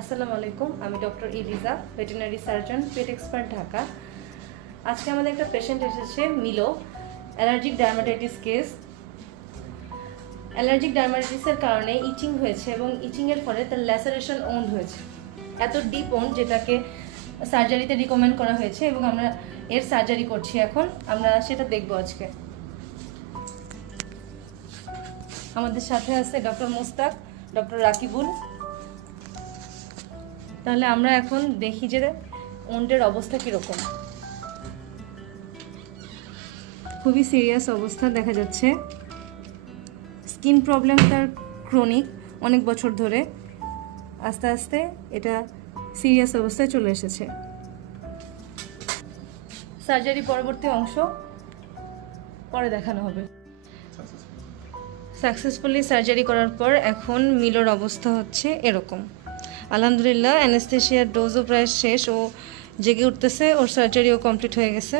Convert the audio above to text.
আসসালামু আলাইকুম, আমি ডক্টর ইলিজা, ভেটেরিনারি সার্জন, পেট এক্সপার্ট, ঢাকা। আজকে আমাদের একটা পেশেন্ট এসেছে মিলো, অ্যালার্জিক ডার্মাটাইটিস কেস। অ্যালার্জিক ডার্মাটাইটিসের কারণে ইচিং হয়েছে এবং ইচিংয়ের ফলে তার ল্যাসারেশন ওন্ড হয়েছে, এত ডিপ ওন্ড যেটাকে সার্জারিতে রিকমেন্ড করা হয়েছে এবং আমরা এর সার্জারি করছি। এখন আমরা সেটা দেখব আজকে। আমাদের সাথে আছে ডক্টর মুস্তাক, ডক্টর রাকিবুল। তাহলে আমরা এখন দেখি যে ওন্ডের অবস্থা কীরকম। খুবই সিরিয়াস অবস্থা দেখা যাচ্ছে। স্কিন প্রবলেম তার ক্রনিক, অনেক বছর ধরে। আস্তে আস্তে এটা সিরিয়াস অবস্থায় চলে এসেছে। সার্জারি পরবর্তী অংশ পরে দেখানো হবে। সাকসেসফুলি সার্জারি করার পর এখন মিলোর অবস্থা হচ্ছে এরকম। আলহামদুলিল্লাহ, অ্যানেস্থেশিয়ার ডোজও প্রায় শেষ, ও জেগে উঠতেছে, ওর সার্জারিও কমপ্লিট হয়ে গেছে।